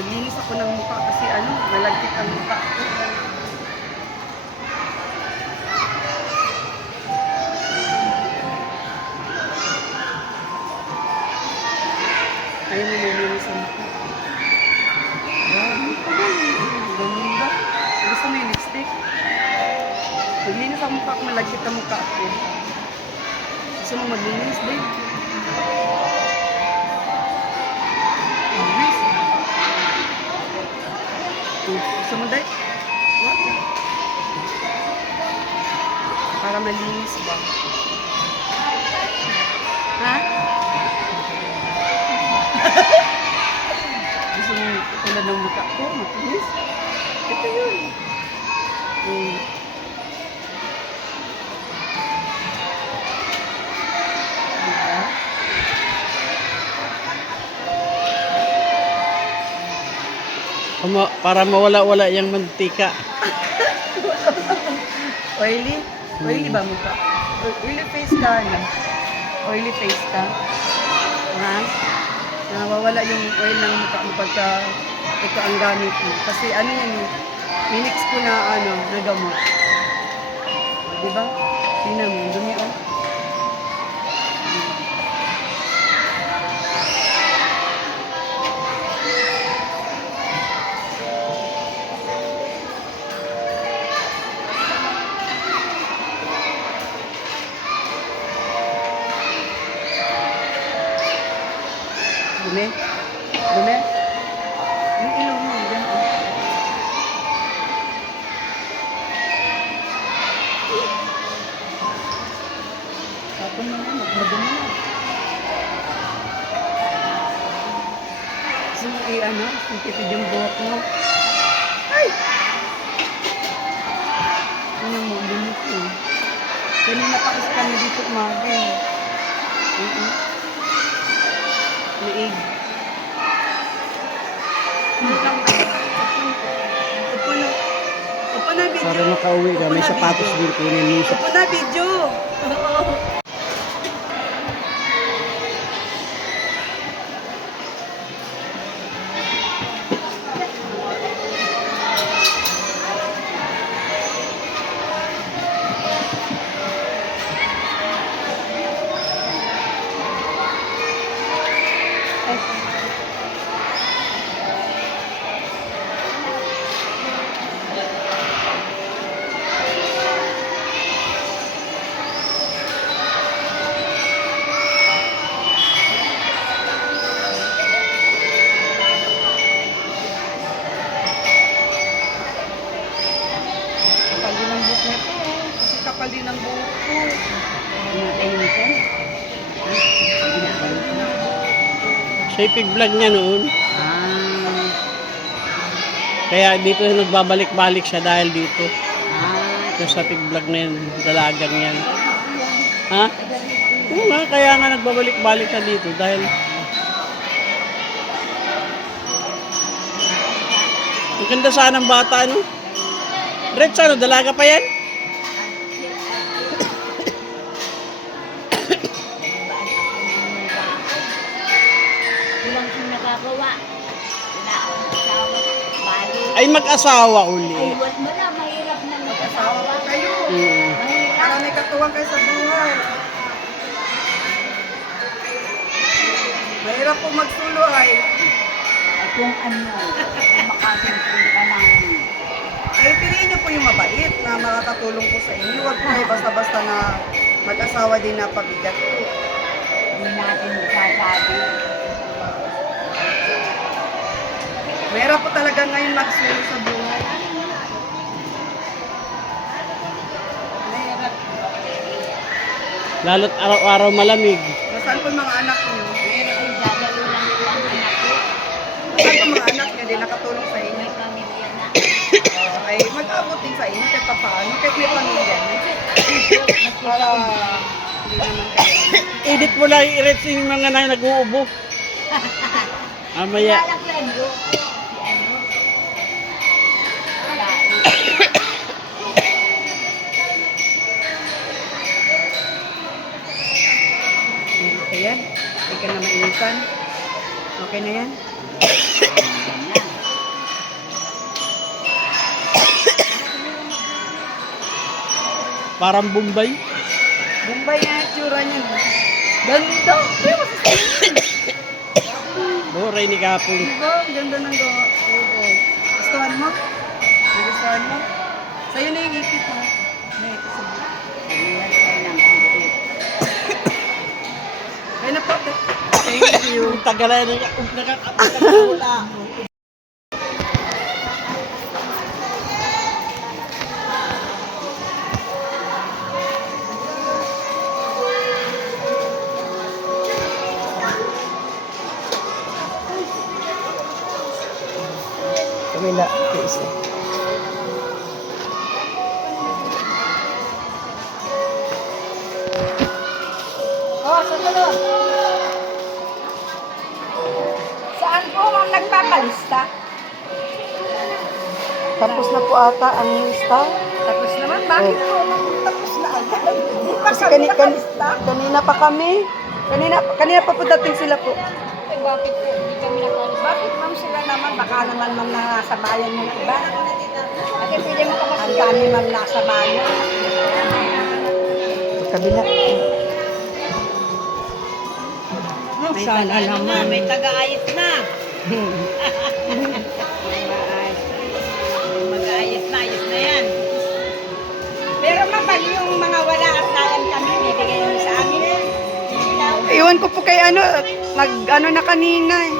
Maglinis ako ng mukha kasi ano, malagkit ang mukha ko. Ayaw mo maglinis ang mukha. Ganun ba? Gusto mo yung lipstick? Maglinis ang mukha ko, malagkit ang mukha ko. Gusto mo maglinis, babe? Maglinis. Gusto mo, Day? What? Para malinis ba? Ha? Gusto mo tulad ng mukha ko, maglinis? Ito yun. Para mawala-wala yung mantika. Oily? Oily ba mukha? Oily face ka, ano? Oily face ka? Ha? Nawawala yung oil ng mukha mo pagka ito ang gamit mo. Kasi ano yan, minix ko na ano, na gamot. Diba? Tingnan mo, dumi oh. Dumi? Dumi? Yung ilong mo, yan. Tapon mo na, magmadumi na. So, ano, sintipid yung buhok mo. Ay! Ano mo, dumi ko. Kanina pa kasi kami dito umaga. Liig. Upo na video. Para makauwi ka, may sapatos din kunin mo. Upo na video. Kapal din ang buhok ko. Siya yung pig-vlog niya noon. Kaya dito nagbabalik-balik siya dahil dito. Ito sa pig-vlog na yun, dalagang yan. Ha? Oo nga, kaya nga nagbabalik-balik siya dito dahil ang ganda sana ng bata, no? Red, ano, dalaga pa yan? Ay, mag-asawa uli. Ay, wala mo na, mahirap na Mag-asawa pa kayo. Mm. Para may katuwang kayo sa buhay. Mahirap po magsulo ay. At kung ano, makasintong ka ng... Ay, piliin niyo po yung mabait na makakatulong po sa inyo. Huwag po kayo basta-basta na mag-asawa din na pabigat po. Hindi natin masasabi. Mahirap po talaga ngayon magsulo sa buhay. Mahirap. Lalo't araw-araw malamig. Nasaan po yung mga anak niyo? Pero kung dadalo lang po ang anak ko, Nasaan po mga anak niyo din nakatulong sa inyo? may pamilya na. Ay, mag-abot din sa inyo kahit papaano, kahit may pamilya niyo. Para hindi naman kayo. Edit mo lang i-reach yung mga nag-uubo. Amaya. Wala friend ko. Si ano? Wala. Ayan, hindi ka na mainitan. Okay na yan? Parang Bombay. Bombay na yung tsura niyan. Ganda! Buray ni Kapong. Diba? Ang ganda ng gawa. Oo. Gustuhan mo? Gustuhan mo? Sa'yo na yung ipit ha. Ay na po. Thank you. Tagalan na nakakapagkakula. Kabila. Isa. Oh, susunod. Saan po ang nagpapalista? Tapos na po ata ang lista. Tapos naman, bakit po tapos na agad? Di pa Kasi kami nakalista? kanina pa kami. Kanina pa po dating sila po. Eh, bakit po? Hindi kami nakalista. Bakit ma'am sila naman? Baka naman ma'am nasa bayan yung iba. Kasi pwede mo kapag ang dami ma'am nasa bayan. Kabila. Sana naman. May taga-ayos na. Mag-ayos na, ayos na yan. Pero mapag yung mga wala at nayan kami, bibigay nyo sa amin. Iwan ko po kay ano na kanina eh.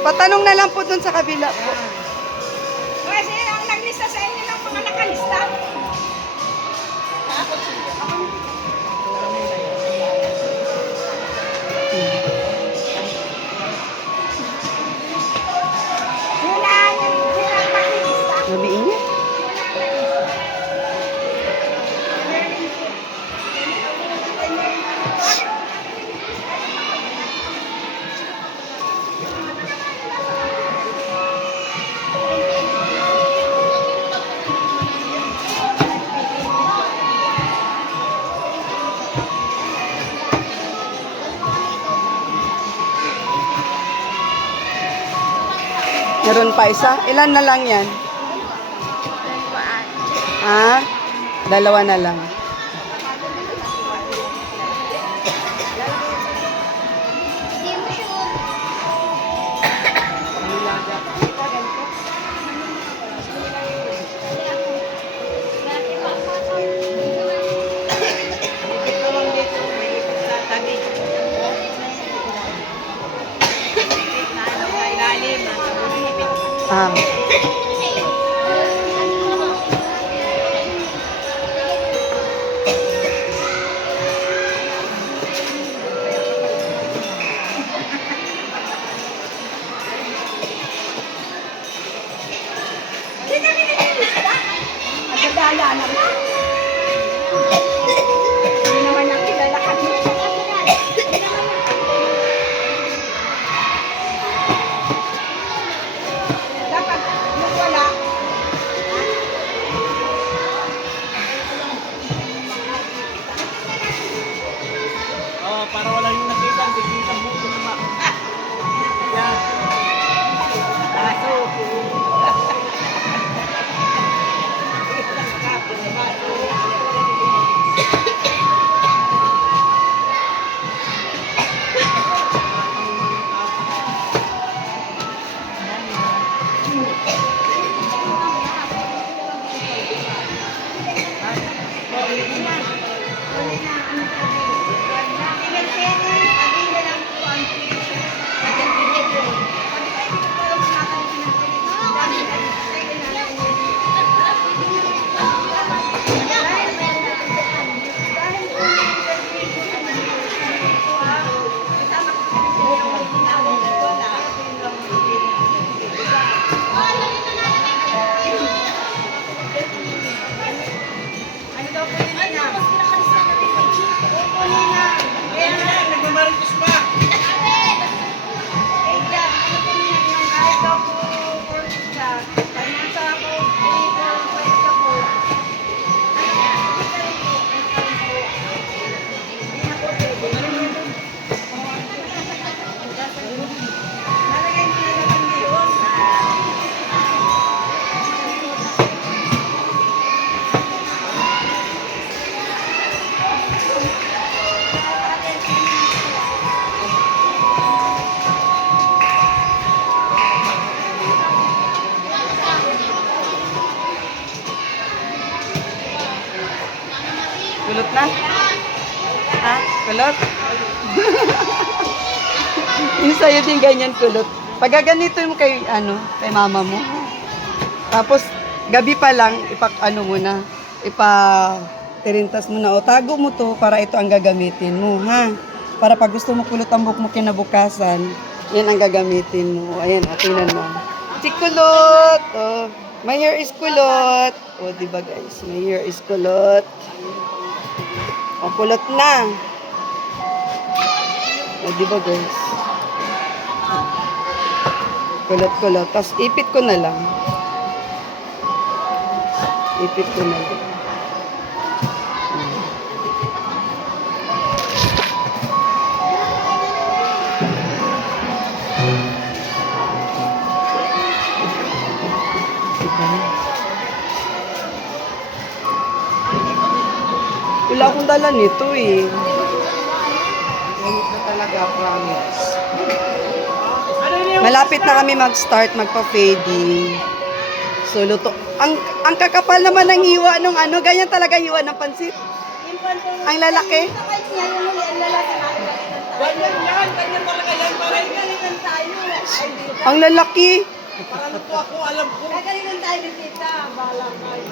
Patanong na lang po dun sa kabila po. Kasi ang naglista sa inyo ng mga nakalista. Sila ang naglista. Nabiin niya. Meron pa isa? Ilan na lang yan? Ha? Dalawa na lang. Ah. Hindi kami naglista. Nagdadala naman. Hindi naman ang kilala kami. Dapat, yung Na? Ha? Kulot? Yung sa'yo din ganyan kulot. Pag ganito mo kay, kay mama mo. Tapos, gabi pa lang, tirintas mo na. O, tago mo to para ito ang gagamitin mo, ha? Para pag gusto mo kulot ang buhok mo kinabukasan, yan ang gagamitin mo. Ayan, tingnan mo. Si kulot! O, my hair is kulot. O, diba guys? My hair is kulot. O, kulot na. O, diba guys? Kulot-kulot. Tapos, ipit ko na lang. Ipit ko na lang. Wala akong dala nito eh. Ganit na talaga, promise. Malapit na kami mag-start magpa-fading. So, luto. Ang kakapal naman ng hiwa nung ganyan talaga hiwa ng pansit. Ang lalaki. Ganyan yan, ganyan talaga yan. Gagalingan tayo. Ang lalaki. Parang po ako, alam ko. Gagalingan tayo ni tita. Balang tayo.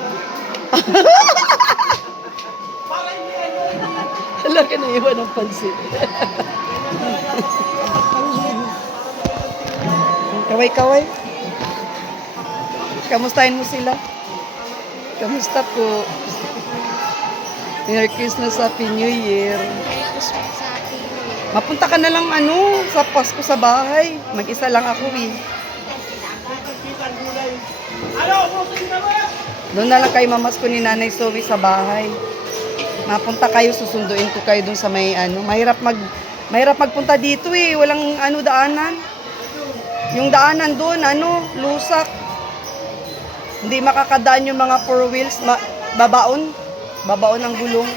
Lalaki na hiwa ng pansit. Kaway-kaway. Kamustahin mo sila? Kamusta po? Merry Christmas, Happy New Year. Mapunta ka na lang sa Pasko sa bahay. Mag-isa lang ako eh. Doon na lang kayo mamas ko ni Nanay Zoe sa bahay. Mapunta kayo, susunduin ko kayo doon sa may mahirap magpunta dito eh. Walang daanan. Yung daanan doon, lusak. Hindi makakadaan yung mga four wheels, babaon. Babaon ang gulong.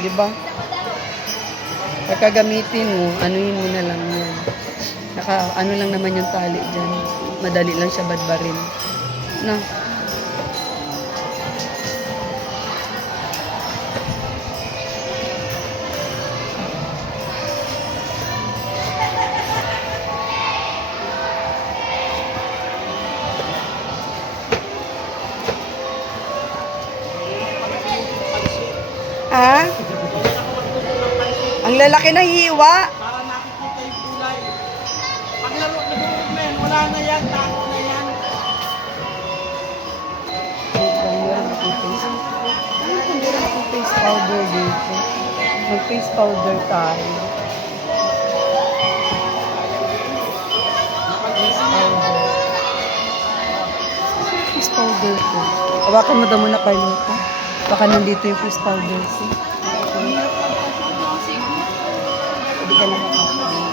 Di ba? Pagka gamitin mo, anuhin mo na lang yan. Lang naman yung tali dyan. Madali lang siya badbarin. No? Ha? Ang lalaki na hiwa. Para nakikita yung kulay. Pag nalulog na yan, wala na yan, tako na yan. Meron akong face powder dito. Mag-face powder tayo. Face powder ko. Hawakan mo daw muna kayo ko. Baka nandito yung face powder ko. Hindi ka na makapagod.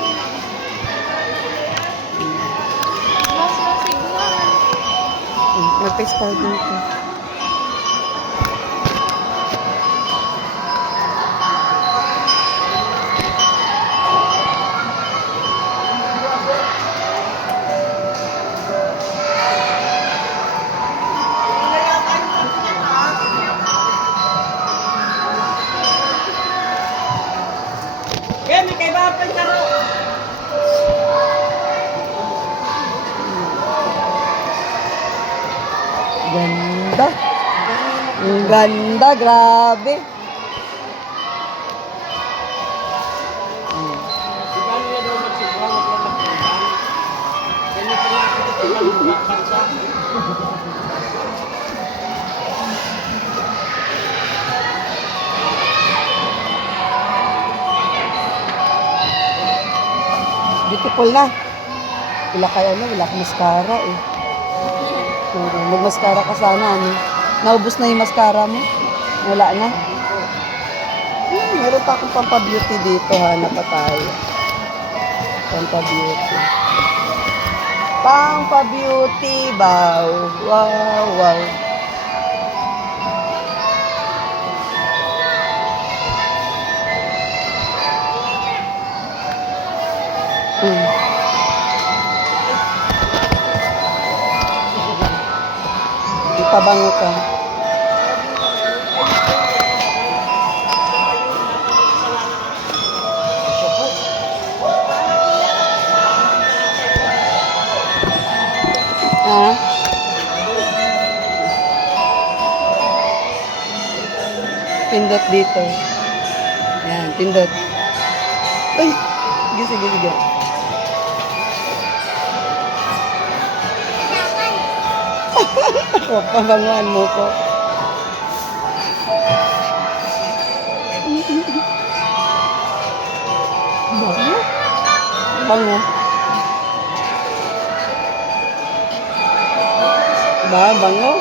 Mag-face powder ko. Kemi, kay Bapay Karo. Ganda. Ang ganda, grabe. Di ba nila daw magsigwa, wag lang magpapang. Ganyan pala ako ito pala magpapagsa. Beautiful na. Wala kang mascara eh. Mag-mascara ka sana, Naubos na yung mascara mo? Wala na? Meron pa akong pampa-beauty dito, hanap pa tayo. Pampa-beauty. Pampa-beauty, wow. Wow, wow. Pabango ka. pindot dito. Yan, pindot. Ay! Sige. Oh, pabanguan mo ko. Bango? Bango. Bango?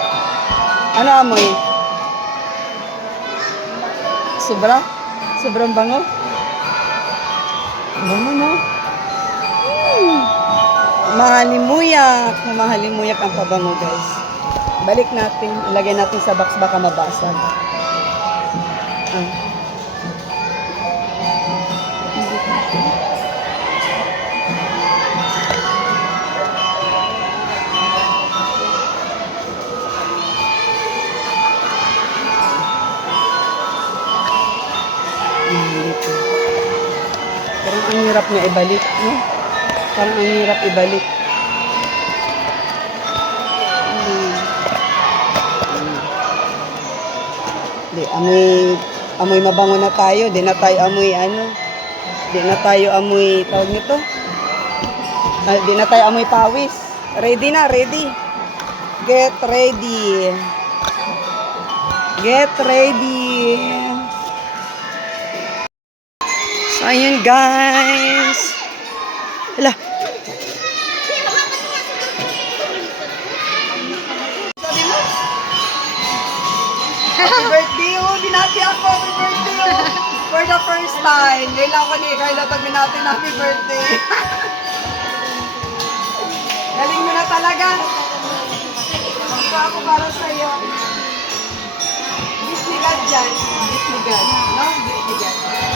Ano amoy? Sobrang bango? Bango, no? Mahalimuyak. Mahalimuyak ang pabango, guys. Balik natin. Ilagay natin sa box, baka mabasag. Dito. Parang ang hirap niya ibalik, no? Parang ang hirap ibalik. Di, amoy mabango na tayo. Di na tayo amoy tawag nito. Di na tayo amoy pawis. Ready na, ready. Get ready. Get ready. So, ayun guys. Hala. Happy birthday, oh! Binati ako! Happy birthday, oh! For the first time. Ngayon ako ni Carla pag binati na happy birthday. Galing mo na talaga. Ako ako para sa'yo. Gift ni God dyan. Gift ni God. No? Gift ni God.